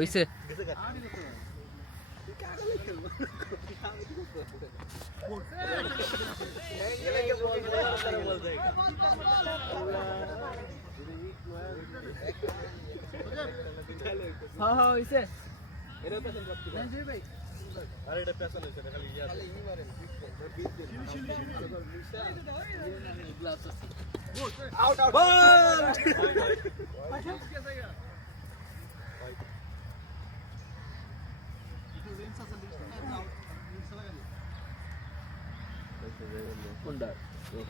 হইছে হ্যাঁ হ্যাঁ হইছে এটা পেছন করতে ভাই আরে এটা পেছন হইছে খালি ইয়া আউট আউট বল কোনটা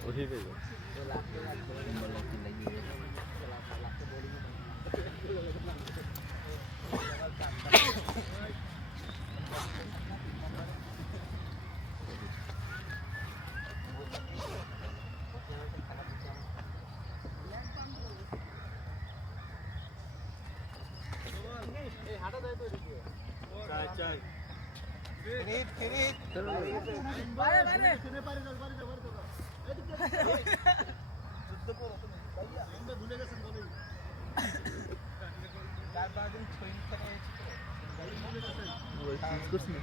ওহি ভাই চাই চাই কিরিট কিরিট বাইরে বাইরে যুদ্ধ করো তুমি ভাইয়া আমরা ভুলে গেছেন বলেই 4-5 দিন ছয় থেকে গাড়ি ভুলে গেছেন ওই কুছ না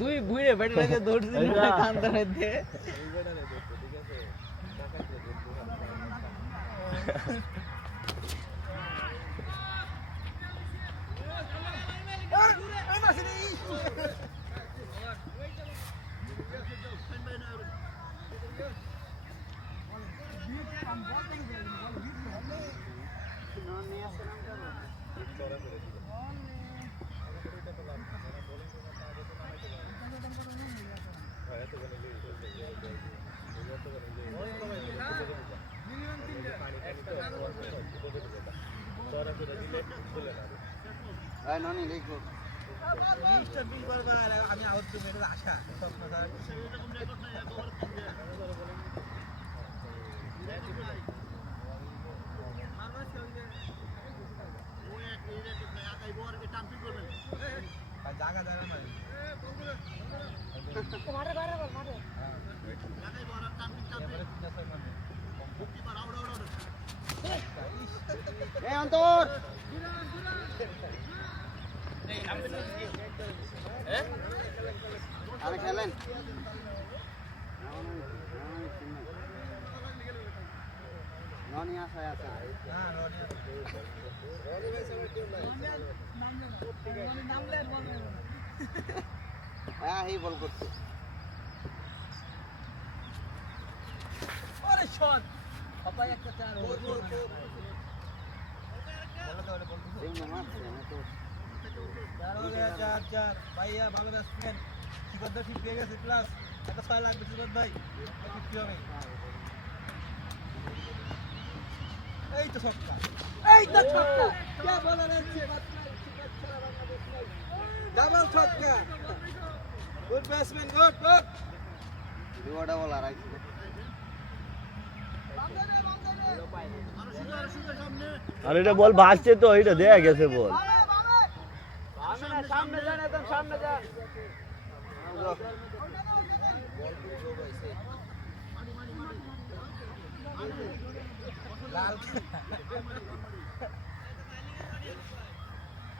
2 বুইরে বেটা লাগে দৌড়ছে না কান ধরে দে ননি দেখো মিস্টার বিল বারবার আমি আউট টু মেরে আশা স্বপ্ন স্যার এরকম রেকর্ড নাই একবার মারমাস কেউ যে ও এক এই রেকর্ড নাই আকাই বড় কে টাম্পি করবেন আর জায়গা জায়গা মানে মারে মারে মারে আকাই বড় টাম্পি টাম্পি বুকি মার আউট আউট এই অন্তর আরে খেলেন ননি আসা আছে হ্যাঁ ননি আছে রনি ভাই সবার টিম নাই নাম লে বল হ্যাঁ এই বল করতে আরে শট পাপা একটা চার বল বল এই না মারছে না তো চার ভাইয়া ভালো ব্যাটসম্যান সিকন্দর ঠিক পেয়ে গেছে প্লাস একটা 6 লাগবে সিকন্দ ভাই কি হবে এই তো ছক্কা কে বলা যাচ্ছে ডাবল ছক্কা গুড ব্যাটসম্যান গুড গুড দুটা বল আর আইছে আর এটা বল ভাসছে তো এটা দেয়া গেছে বল সামনে যান একদম সামনে যান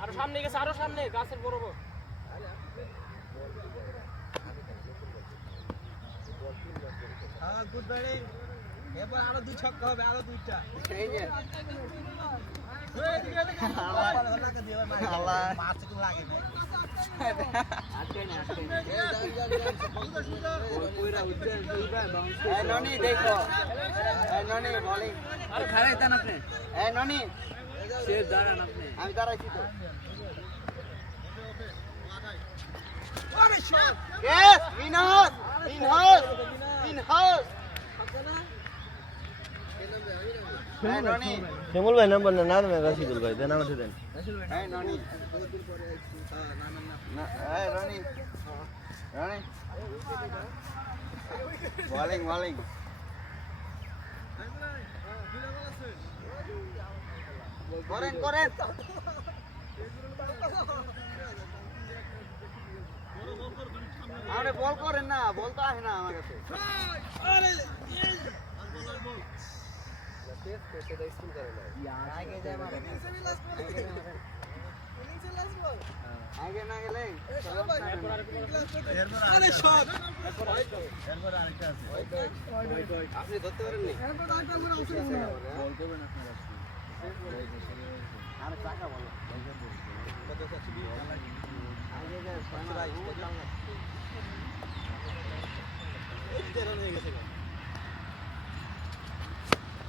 আরো সামনে গেছে আরো সামনে গাছের বরাবর হ্যাঁ গুড ব্যাটিং এবার আরো 2 ছক্কা হবে আরো 2টা এই যে আল্লাহ মাছ তো লাগে না আটকে না পুরা উজ্জ্বল দুইবা বাউন্স এই ননি দেখো এই ননি বলিং আরে খারাই দেন আপনি এই ননি সে দাঁড়ান আপনি আমি দাঁড়াইছি তো Yes, in-house. Hey, Noni. শিমুল ভাই নাম্বার না দেন রাশিদুল ভাই দেন আমাকে দেন Hey, Noni. Hey, Noni. Bowling. করেন আরে বল করেন না, বল তো আসে না আমার কাছে। আগে না গেলে আপনি ধরতে পারেননি আরে টাকা বলো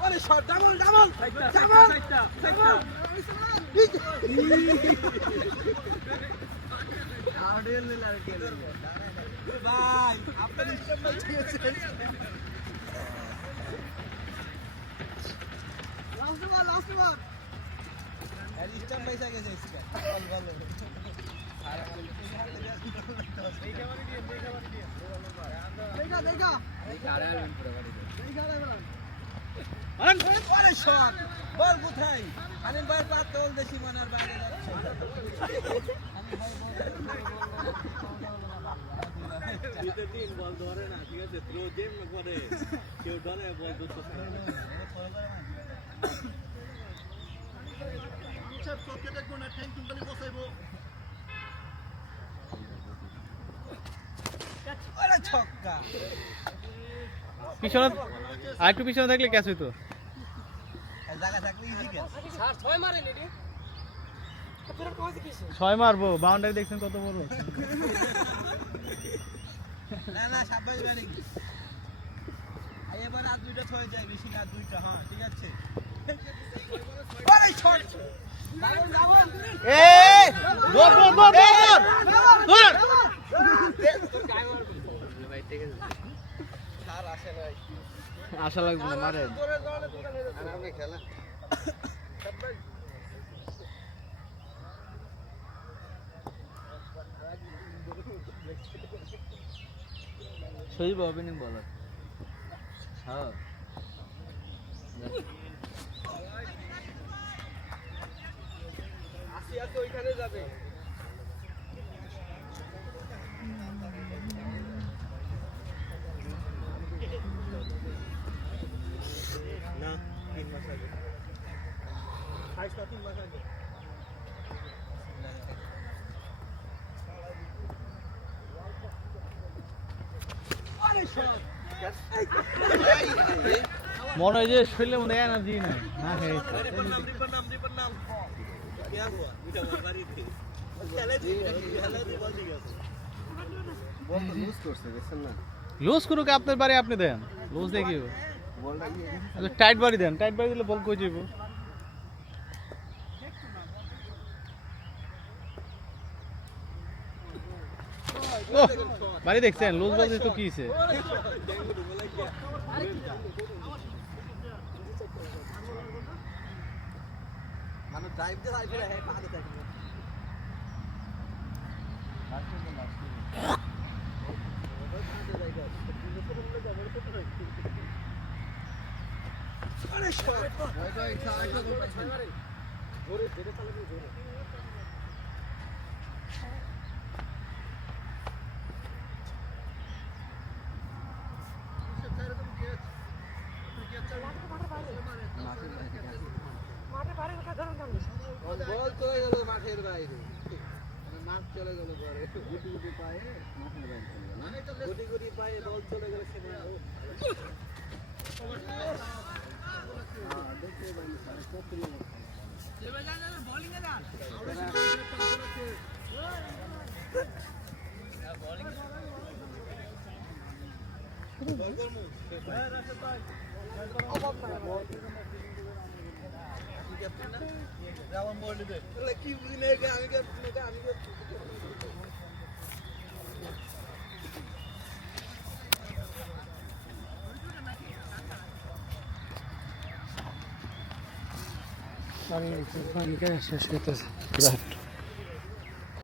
আরে শট ডাবল ভাই আপনার ইচ্ছা বলছে লাস্ট বার আর ইচ্ছা পয়সা গেছে इसका ভালো দেখা আরে শট বল কোথায় আনিল ভাই পাত তোল দেশি মনার বাইরে যাচ্ছে তিন বল ধরে না ঠিক আছে থ্রো গেম করে কেউ ধরে বল দুটো সব তোকে দেখো না ট্যাঙ্ক তুমি বসাইবো আরে ছক্কা পিছনে আরেকটু পিছনে থাকলে ক্যাচ হইতো জায়গা থাকলে ইজি ক্যাচ স্যার 6 মারেন এটি আপনারা কইছে কি 6 মারবো বাউন্ডারি দেখছেন কত বড় না সাব্বাস ব্যাটিং এবার আর দুইটা ছয় যায় বেশি না দুইটা হ্যাঁ ঠিক আছে আরে শট এই দৌড় স্যার আসে নাই আশা লাগবে না মারেন আর আপনি খেলা সজীব ওপেনিং বলার হ্যাঁ আসি ওইখানে যাবে না 3 মাস আগে 3 মাস আগে আরে শট মনে হয় যে শরীরের মধ্যে এনার্জি নাই না খেয়ে নাম क्या हुआ बेटा मारी थी खेले थी बॉल दी गया বল তো লুজ করছে দেখছেন না লুজ করুক আপনার বাড়ি আপনি দেন লুজ দেখিও বলটা আচ্ছা টাইট বাড়ি দেন টাইট বাড়ি দিলে বল কই যাইব ও বাড়ি দেখছেন লুজ বল দিতে কি হইছে मानो ड्राइव दे आई फिर है आगे तक अरे शॉट जोरे तेरे साले में जोरे বল চলে গেল মাঠের বাইরে মাঠ চলে গেল ঘরে গুটি পায়ে মাঠের বাইরে চলে গেল গুটি পায়ে বল চলে গেল সেখানে দেখতে পাইনি স্যার কত বোলিং এ না বল করমু রাশেদ ভাই कैप्टन ना रावण बोल दे की बुझने का আমি পানিকে শেষ করতেছে পুরা